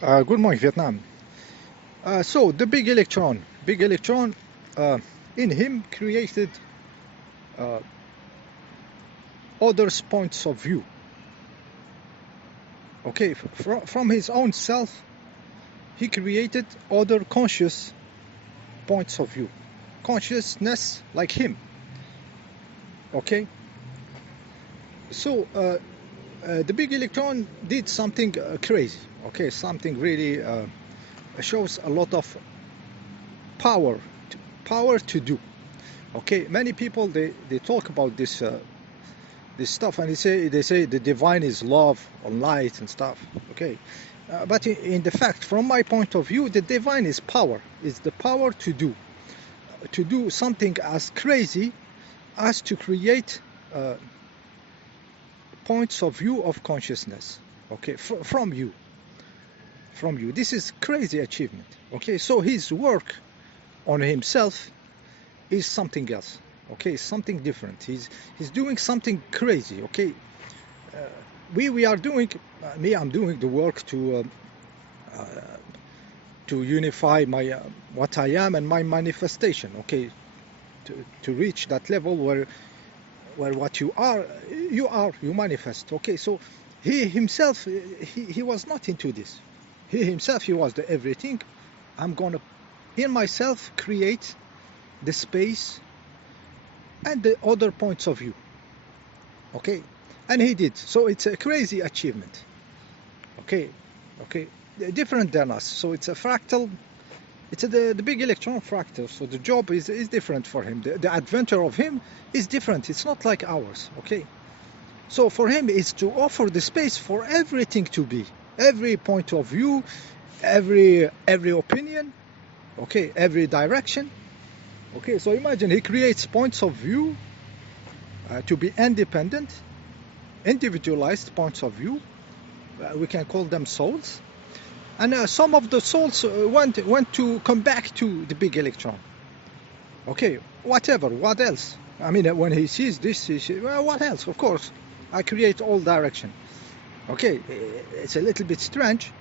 Good morning, Vietnam. So the big electron, uh, in him created uh, others' points of view. Okay, from his own self, he created other conscious points of view, consciousness like him. Okay, so the big electron did something crazy. Okay, something really shows a lot of power, power to do. Okay, many people they talk about this stuff and they say the divine is love or light and stuff. Okay, but in the fact, from my point of view, the divine is power. It's the power to do something as crazy as to create uh, points of view of consciousness. Okay, from you. This is crazy achievement. Okay, so his work on himself is something else. Okay, something different. He's doing something crazy. Okay, we are doing, I'm doing the work to unify my what I am and my manifestation. Okay, to reach that level where what you manifest. Okay, so he himself, he was not into this. He himself, he was the everything. I'm gonna in myself create the space and the other points of view. Okay, and he did. So it's a crazy achievement. Okay, okay, different than us. So it's a fractal. It's the big electron fractal. So the job is different for him. The adventure of him is different. It's not like ours. Okay, so for him it's to offer the space for everything to be, every point of view, every opinion. Okay, every direction. Okay, so imagine he creates points of view to be independent, individualized points of view. We can call them souls. And some of the souls want to come back to the big electron. Okay, whatever, what else? I mean, when he sees this, he says, well, what else? Of course, I create all direction. Okay, it's a little bit strange,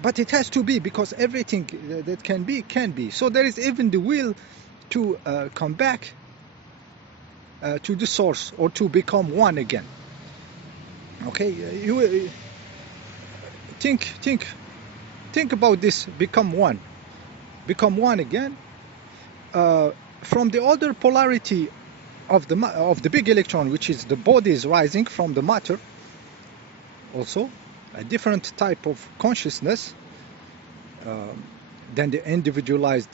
but it has to be, because everything that can be, can be. So there is even the will to come back to the source, or to become one again. Okay, you think about this: become one again, from the other polarity of the big electron, which is the body is rising from the matter. Also, a different type of consciousness than the individualized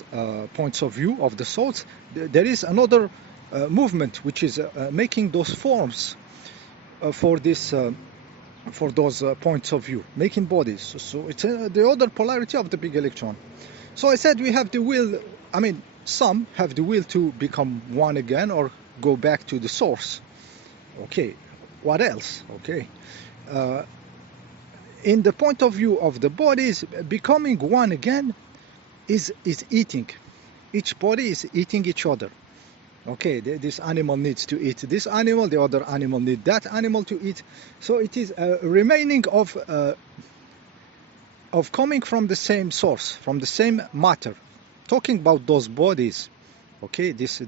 points of view of the souls. There is another movement which is making those forms for this. For those points of view, making bodies. So it's the other polarity of the big electron. So I said we have the will, I mean, some have the will to become one again or go back to the source. Okay, what else? Okay, in the point of view of the bodies, becoming one again is eating. Each body is eating each other. Okay, this animal needs to eat this animal, the other animal needs that animal to eat. So it is a remaining of coming from the same source, from the same matter. Talking about those bodies, okay, this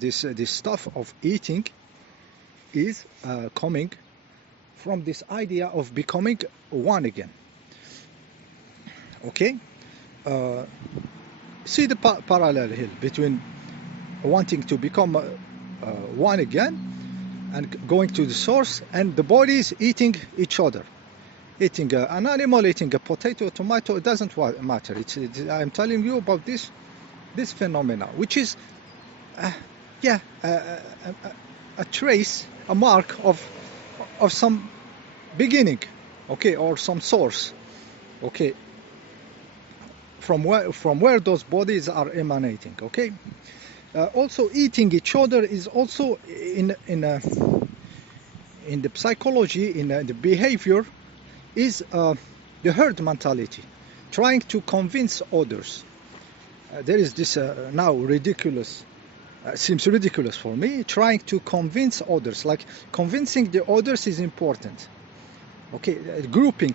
stuff of eating is coming from this idea of becoming one again. Okay, see the parallel here between wanting to become one again and going to the source, and the bodies eating each other, eating an animal, eating a potato, a tomato. It doesn't matter. I'm telling you about this phenomena, which is a trace, a mark of some beginning, okay, or some source, okay, from where those bodies are emanating. Okay. Also, eating each other is also in the psychology, in the behavior, is the herd mentality, trying to convince others. There is this now ridiculous, seems ridiculous for me, trying to convince others. Like, convincing the others is important. Okay, grouping,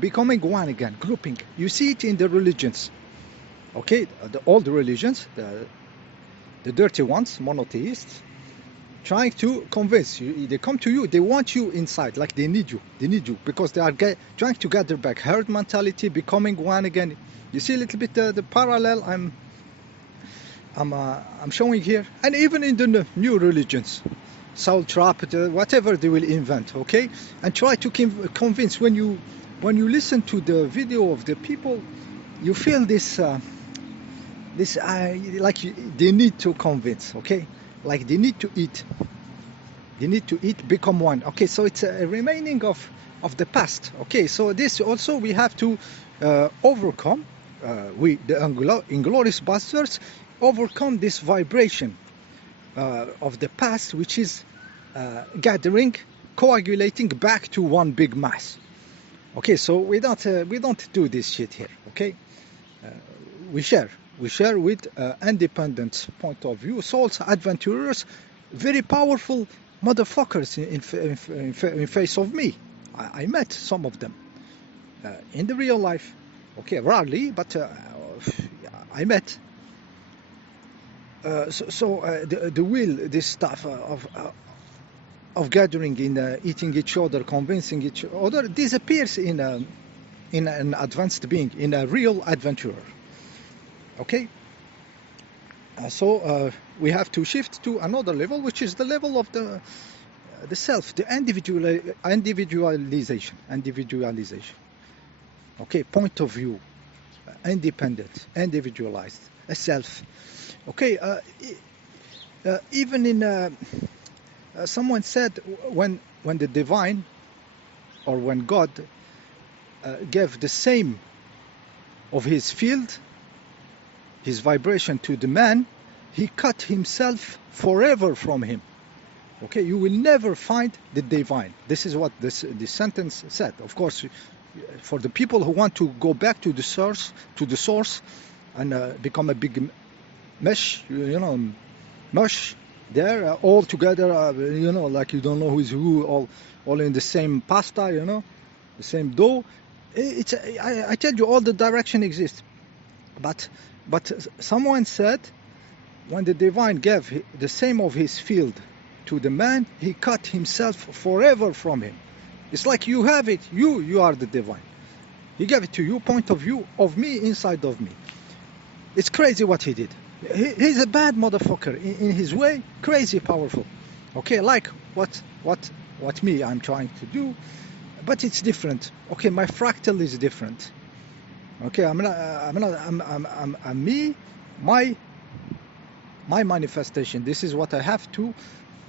becoming one again, grouping. You see it in the religions. Okay, all the religions, the dirty ones, monotheists, trying to convince you. They come to you, they want you inside, like they need you because they are trying to gather back. Herd mentality, becoming one again. You see a little bit the parallel I'm showing here, and even in the new religions, soul trap, whatever they will invent, okay, and try to convince. When you listen to the video of the people, you feel this like they need to convince, okay, like they need to eat, become one. Okay, so it's a remaining of the past. Okay, so this also we have to overcome. We, the Inglorious Bastards, overcome this vibration of the past, which is gathering, coagulating back to one big mass. Okay, so we don't do this shit here. Okay, we share with independent point of view, souls, adventurers, very powerful motherfuckers in face of me. I met some of them in the real life. Okay, rarely, but I met. The will, this stuff of gathering in eating each other, convincing each other, disappears in an advanced being, in a real adventurer. Okay, so we have to shift to another level, which is the level of the self, the individualization. Okay, point of view, independent, individualized, a self. Okay, even in someone said when the divine, or when God gave the same of his field, his vibration to the man, he cut himself forever from him. Okay, you will never find the divine. This is what this sentence said. Of course, for the people who want to go back to the source, and become a big mesh, mush there, all together, like you don't know who is who, all in the same pasta, the same dough. I tell you, all the direction exists, but someone said when the divine gave the same of his field to the man, he cut himself forever from him. It's like you have it, you are the divine. He gave it to you, point of view of me, inside of me. It's crazy what he did. He's a bad motherfucker in his way, crazy powerful. Okay, like what me I'm trying to do, but it's different. Okay, my fractal is different. Okay, I'm me, my manifestation. This is what I have to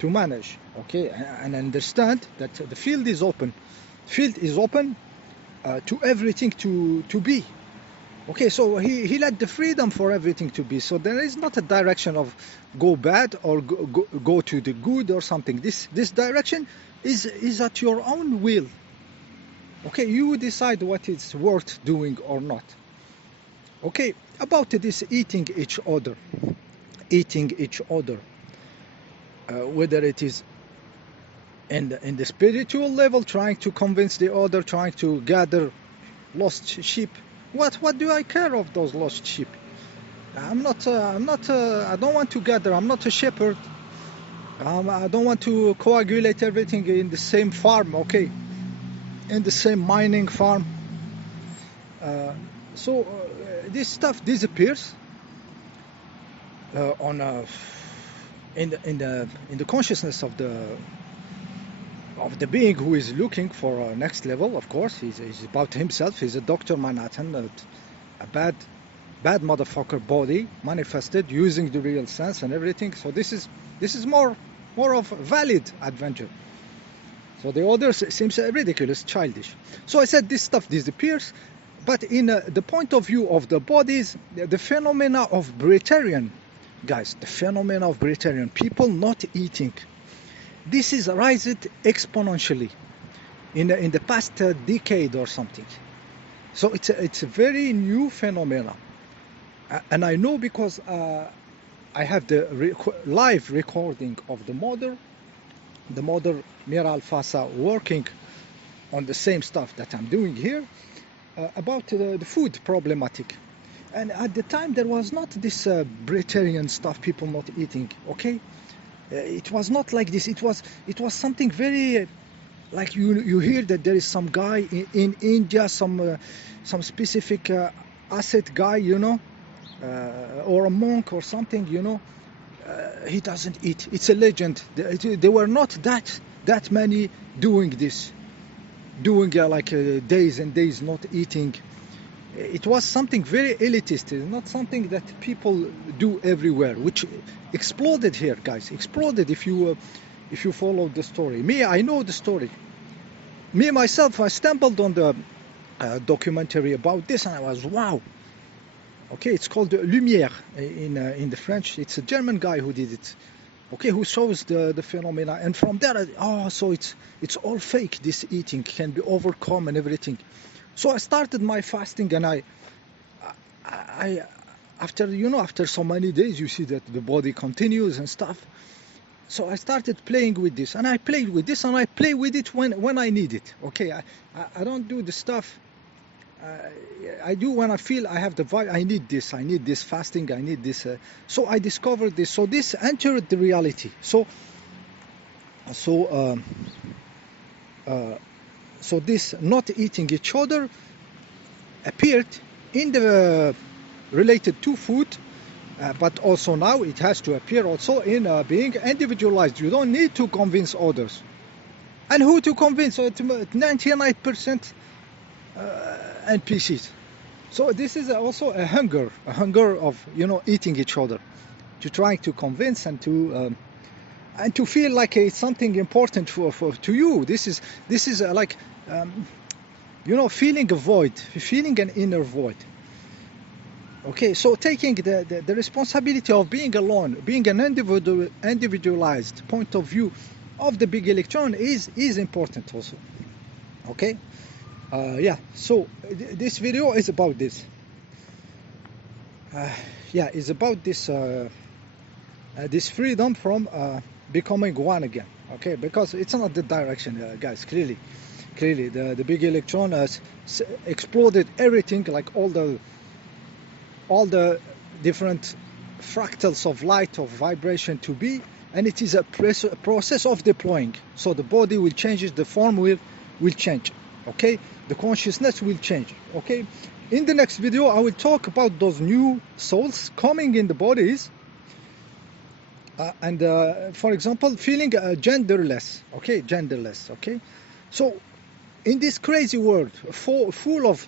manage. Okay, and understand that the field is open. Field is open to everything to be. Okay, so he let the freedom for everything to be. So there is not a direction of go bad or go to the good or something. This direction is at your own will. Okay, you decide what is worth doing or not. Okay, about this eating each other, whether it is in the spiritual level, trying to convince the other, trying to gather lost sheep. What do I care of those lost sheep? I don't want to gather. I'm not a shepherd. I don't want to coagulate everything in the same farm. Okay, in the same mining farm. So this stuff disappears in the consciousness of the being who is looking for a next level. Of course, he's about himself. He's a Dr. Manhattan, a bad motherfucker body manifested using the real sense and everything. So this is more of a valid adventure. So the others seems ridiculous, childish. So I said this stuff disappears, but in the point of view of the bodies, the phenomena of Breatharian, guys, the phenomena of Breatharian, people not eating, this is rising exponentially in the past decade or something. So it's a very new phenomena, and I know because I have the live recording of the mother Mira Al-Fasa, working on the same stuff that I'm doing here, about the food problematic. And at the time there was not this Breatharian stuff, people not eating, okay? It was not like this. It was something very like you hear that there is some guy in India, some specific asset guy, you know, or a monk or something, you know. He doesn't eat. It's a legend. There were not that many doing this, doing like days and days not eating. It was something very elitist, not something that people do everywhere, which exploded here, guys. Exploded if you follow the story. Me, I know the story. Me myself, I stumbled on the documentary about this, and I was wow. Okay, it's called Lumière in the French. It's a German guy who did it. Okay, who shows the phenomena, and from there, so it's all fake. This eating can be overcome and everything. So I started my fasting, and I after so many days, you see that the body continues and stuff. So I started playing with this, and I played with this, and I play with it when I need it. Okay, I don't do the stuff. I do when I feel I have the vibe. I need this fasting. I need this. So I discovered this. So this entered the reality. So this not eating each other appeared in the related to food, but also now it has to appear also in being individualized. You don't need to convince others. And who to convince? 99% NPCs. So this is also a hunger of, you know, eating each other, to trying to convince and to feel like it's something important to you. This is like you know, feeling a void, feeling an inner void. Okay, so taking the responsibility of being alone, being an individualized point of view of the big electron is important also. Okay, yeah. So this video is about this. Yeah, it's about this this freedom from becoming one again. Okay, because it's not the direction, guys. Clearly, the big electron has exploded everything, like all the different fractals of light, of vibration to be, and it is a process of deploying. So the body will change, the form will change. Okay, the consciousness will change. Okay, in the next video I will talk about those new souls coming in the bodies, and for example, feeling genderless. Okay, genderless. Okay, so in this crazy world full of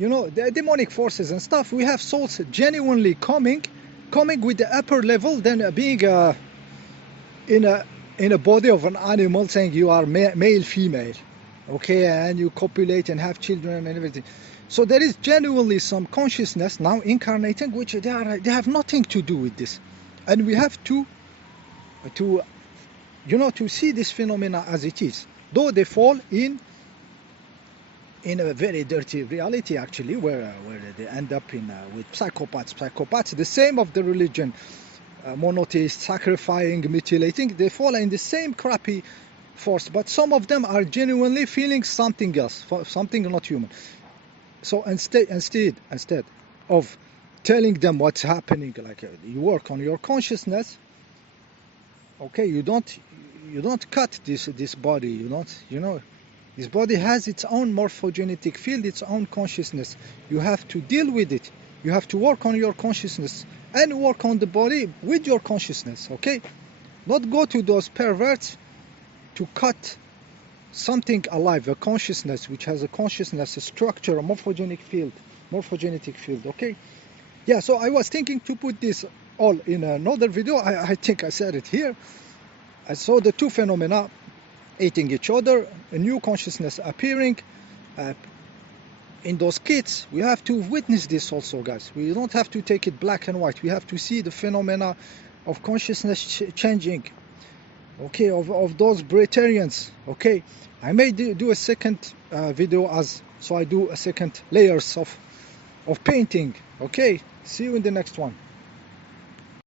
you know, the demonic forces and stuff, we have souls genuinely coming with the upper level than being in a body of an animal, saying you are male, female, okay, and you copulate and have children and everything. So there is genuinely some consciousness now incarnating, which they have nothing to do with this, and we have to you know, to see this phenomena as it is, though they fall in a very dirty reality, actually, where they end up with psychopaths, the same of the religion, monotheists, sacrificing, mutilating. They fall in the same crappy force, but some of them are genuinely feeling something else, something not human. So instead of telling them what's happening, like you work on your consciousness. Okay, you don't cut this body. You know. This body has its own morphogenetic field, its own consciousness. You have to deal with it. You have to work on your consciousness and work on the body with your consciousness, okay? Not go to those perverts to cut something alive, a consciousness, which has a consciousness, a structure, a morphogenetic field, okay? Yeah, so I was thinking to put this all in another video. I think I said it here. I saw the two phenomena eating each other, a new consciousness appearing in those kids. We have to witness this also, guys. We don't have to take it black and white. We have to see the phenomena of consciousness changing, okay, of those Breatharians. Okay, I may do a second video, so I do a second layers of painting. Okay, see you in the next one.